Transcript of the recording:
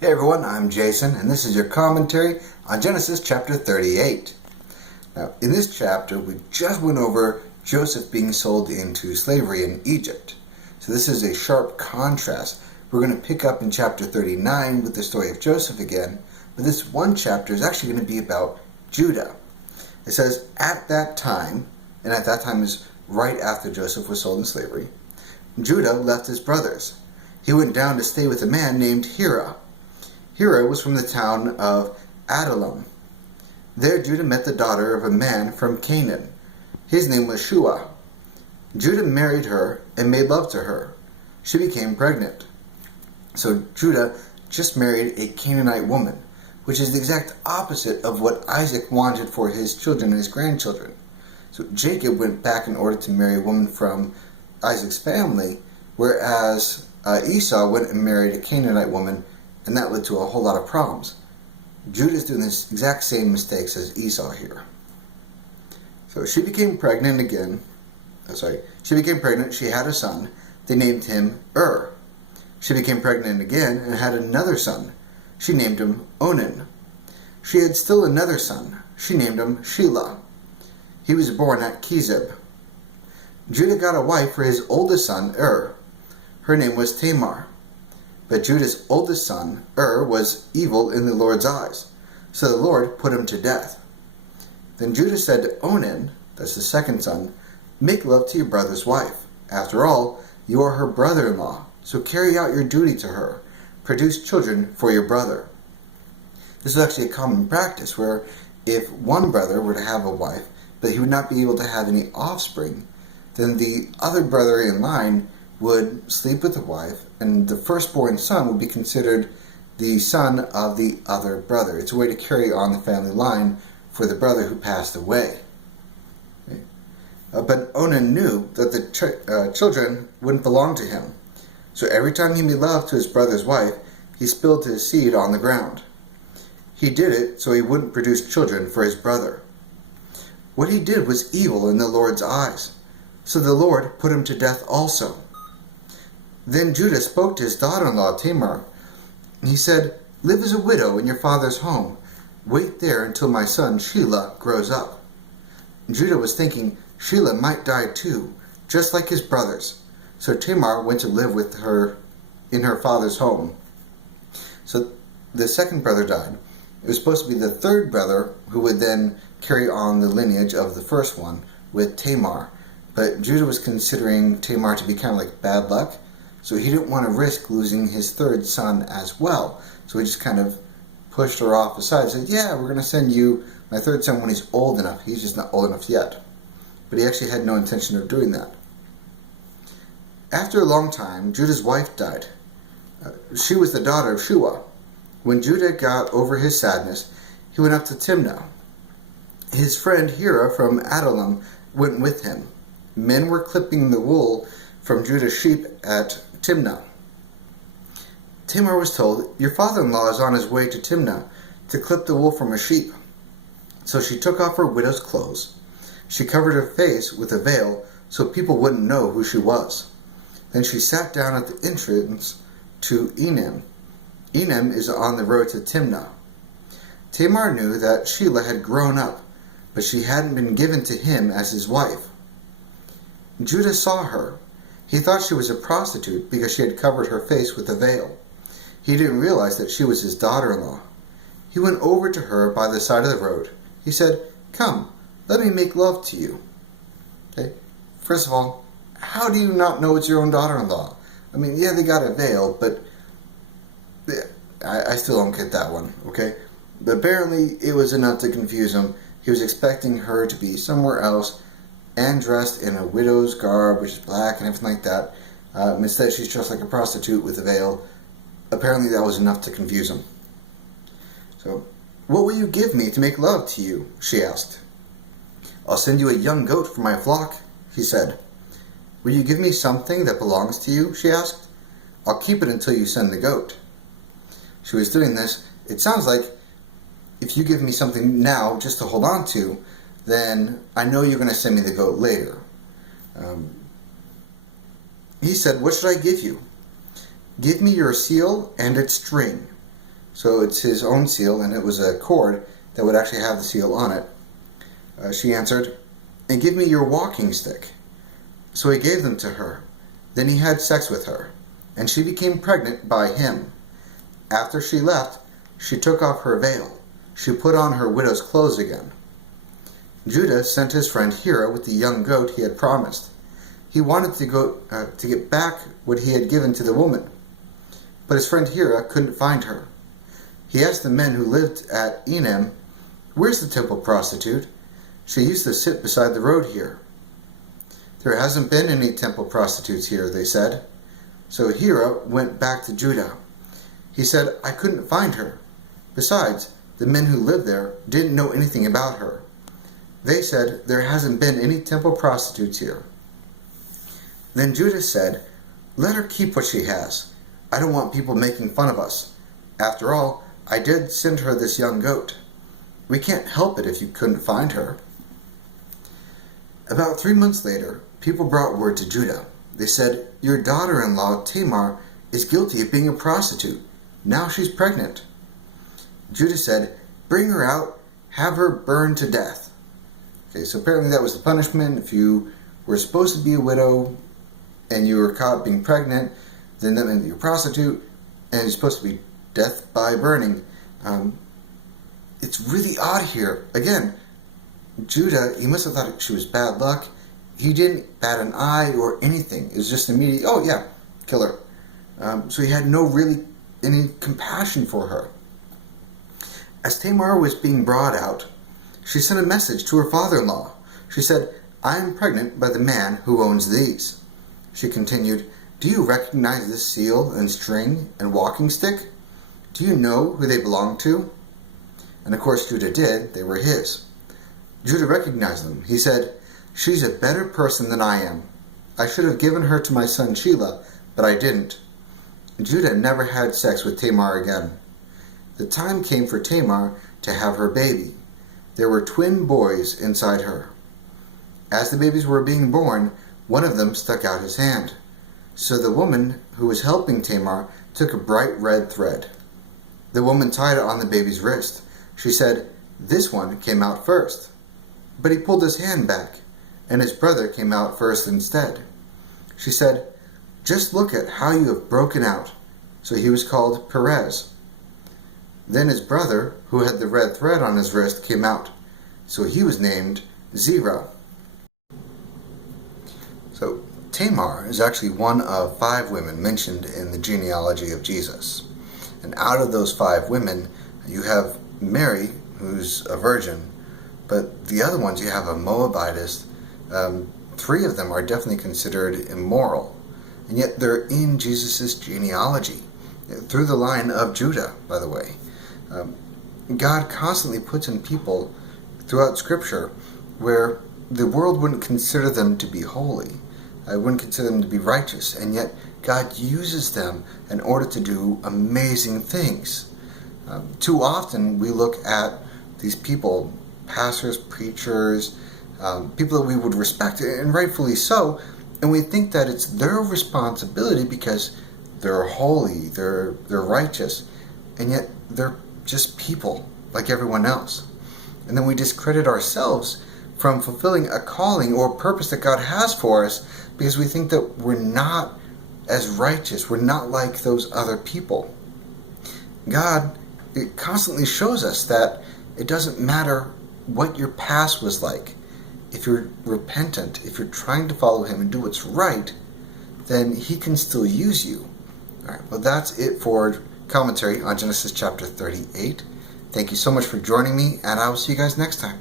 Hey everyone, I'm Jason, and this is your commentary on Genesis chapter 38. Now, in this chapter, we just went over Joseph being sold into slavery in Egypt. So this is a sharp contrast. We're going to pick up in chapter 39 with the story of Joseph again, but this one chapter is actually going to be about Judah. It says, at that time, and at that time is right after Joseph was sold in slavery, Judah left his brothers. He went down to stay with a man named Hira. Hira was from the town of Adullam. There Judah met the daughter of a man from Canaan. His name was Shua. Judah married her and made love to her. She became pregnant. So Judah just married a Canaanite woman, which is the exact opposite of what Isaac wanted for his children and his grandchildren. So Jacob went back in order to marry a woman from Isaac's family, whereas Esau went and married a Canaanite woman, and that led to a whole lot of problems. Judah's doing the exact same mistakes as Esau here. So she became pregnant again. She became pregnant. She had a son. They named him She became pregnant again and had another son. She named him Onan. She had still another son. She named him Shelah. He was born at Kezib. Judah got a wife for his oldest son, Her name was Tamar. But Judah's oldest son, was evil in the Lord's eyes, so the Lord put him to death. Then Judah said to Onan, that's the second son, make love to your brother's wife. After all, you are her brother-in-law, so carry out your duty to her. Produce children for your brother. This is actually a common practice where if one brother were to have a wife, but he would not be able to have any offspring, then the other brother in line would sleep with the wife, and the firstborn son would be considered the son of the other brother. It's a way to carry on the family line for the brother who passed away. Okay. But Onan knew that the children wouldn't belong to him. So every time he made love to his brother's wife, he spilled his seed on the ground. He did it so he wouldn't produce children for his brother. What he did was evil in the Lord's eyes. So the Lord put him to death also. Then Judah spoke to his daughter-in-law Tamar. He said, live as a widow in your father's home. Wait there until my son Shelah grows up. Judah was thinking Shelah might die too, just like his brothers. So Tamar went to live with her in her father's home. So the second brother died. It was supposed to be the third brother who would then carry on the lineage of the first one with Tamar. But Judah was considering Tamar to be kind of like bad luck, so he didn't want to risk losing his third son as well. So he just kind of pushed her off aside and said, yeah, we're going to send you my third son when he's old enough. He's just not old enough yet. But he actually had no intention of doing that. After a long time, Judah's wife died. She was the daughter of Shua. When Judah got over his sadness, he went up to Timnah. His friend Hira from Adullam went with him. Men were clipping the wool from Judah's sheep at Timnah. Tamar was told, your father-in-law is on his way to Timnah to clip the wool from a sheep. So she took off her widow's clothes. She covered her face with a veil so people wouldn't know who she was. Then she sat down at the entrance to Enem. Enem is on the road to Timnah. Tamar knew that Shelah had grown up, but she hadn't been given to him as his wife. Judah saw her. He thought she was a prostitute because she had covered her face with a veil. He didn't realize that she was his daughter-in-law. He went over to her by the side of the road. He said, come, let me make love to you. Okay. First of all, how do you not know it's your own daughter-in-law? I mean, yeah, they got a veil, but I still don't get that one, okay? But apparently it was enough to confuse him. He was expecting her to be somewhere else and dressed in a widow's garb, which is black and everything like that. Instead, she's dressed like a prostitute with a veil. Apparently that was enough to confuse him. So, what will you give me to make love to you? She asked. I'll send you a young goat for my flock, he said. Will you give me something that belongs to you? She asked. I'll keep it until you send the goat. She was doing this. It sounds like if you give me something now just to hold on to, then I know you're going to send me the goat later. He said, what should I give you? Give me your seal and its string. So it's his own seal, and it was a cord that would actually have the seal on it. She answered, "And give me your walking stick." So he gave them to her. Then he had sex with her, and she became pregnant by him. After she left, she took off her veil. She put on her widow's clothes again. Judah sent his friend Hira with the young goat he had promised. He wanted to get back what he had given to the woman, but his friend Hira couldn't find her. He asked the men who lived at Enem, "Where's the temple prostitute? She used to sit beside the road here." "There hasn't been any temple prostitutes here," they said. So Hira went back to Judah. He said, "I couldn't find her. Besides, the men who lived there didn't know anything about her. They said, 'There hasn't been any temple prostitutes here.'" Then Judah said, "Let her keep what she has. I don't want people making fun of us. After all, I did send her this young goat. We can't help it if you couldn't find her." About 3 months later, people brought word to Judah. They said, "Your daughter-in-law Tamar is guilty of being a prostitute. Now she's pregnant." Judah said, "Bring her out, have her burned to death." Okay, so apparently that was the punishment. If you were supposed to be a widow and you were caught being pregnant, then that meant you're a prostitute, and it's supposed to be death by burning. It's really odd here. Again, Judah, he must have thought she was bad luck. He didn't bat an eye or anything. It was just immediate, "Oh yeah, kill her." So he had no really any compassion for her. As Tamar was being brought out, she sent a message to her father-in-law. She said, "I am pregnant by the man who owns these." She continued, "Do you recognize this seal and string and walking stick? Do you know who they belong to?" And of course Judah did. They were his. Judah recognized them. He said, "She's a better person than I am. I should have given her to my son Shelah, but I didn't." Judah never had sex with Tamar again. The time came for Tamar to have her baby. There were twin boys inside her. As the babies were being born, one of them stuck out his hand. So the woman who was helping Tamar took a bright red thread. The woman tied it on the baby's wrist. She said, "This one came out first." But he pulled his hand back, and his brother came out first instead. She said, "Just look at how you have broken out." So he was called Perez. Then his brother, who had the red thread on his wrist, came out. So he was named Zerah. So Tamar is actually one of 5 women mentioned in the genealogy of Jesus. And out of those 5 women, you have Mary, who's a virgin, but the other ones, you have a Moabitess. 3 of them are definitely considered immoral, and yet they're in Jesus' genealogy, through the line of Judah, by the way. God constantly puts in people throughout Scripture where the world wouldn't consider them to be holy. I wouldn't consider them to be righteous, and yet God uses them in order to do amazing things. Too often we look at these people, pastors, preachers, people that we would respect, and rightfully so, and we think that it's their responsibility because they're holy, they're righteous, and yet they're just people like everyone else. And then we discredit ourselves from fulfilling a calling or purpose that God has for us because we think that we're not as righteous, we're not like those other people. God, it constantly shows us that it doesn't matter what your past was like. If you're repentant, if you're trying to follow Him and do what's right, then He can still use you. All right, well, that's it for commentary on Genesis chapter 38. Thank you so much for joining me, and I will see you guys next time.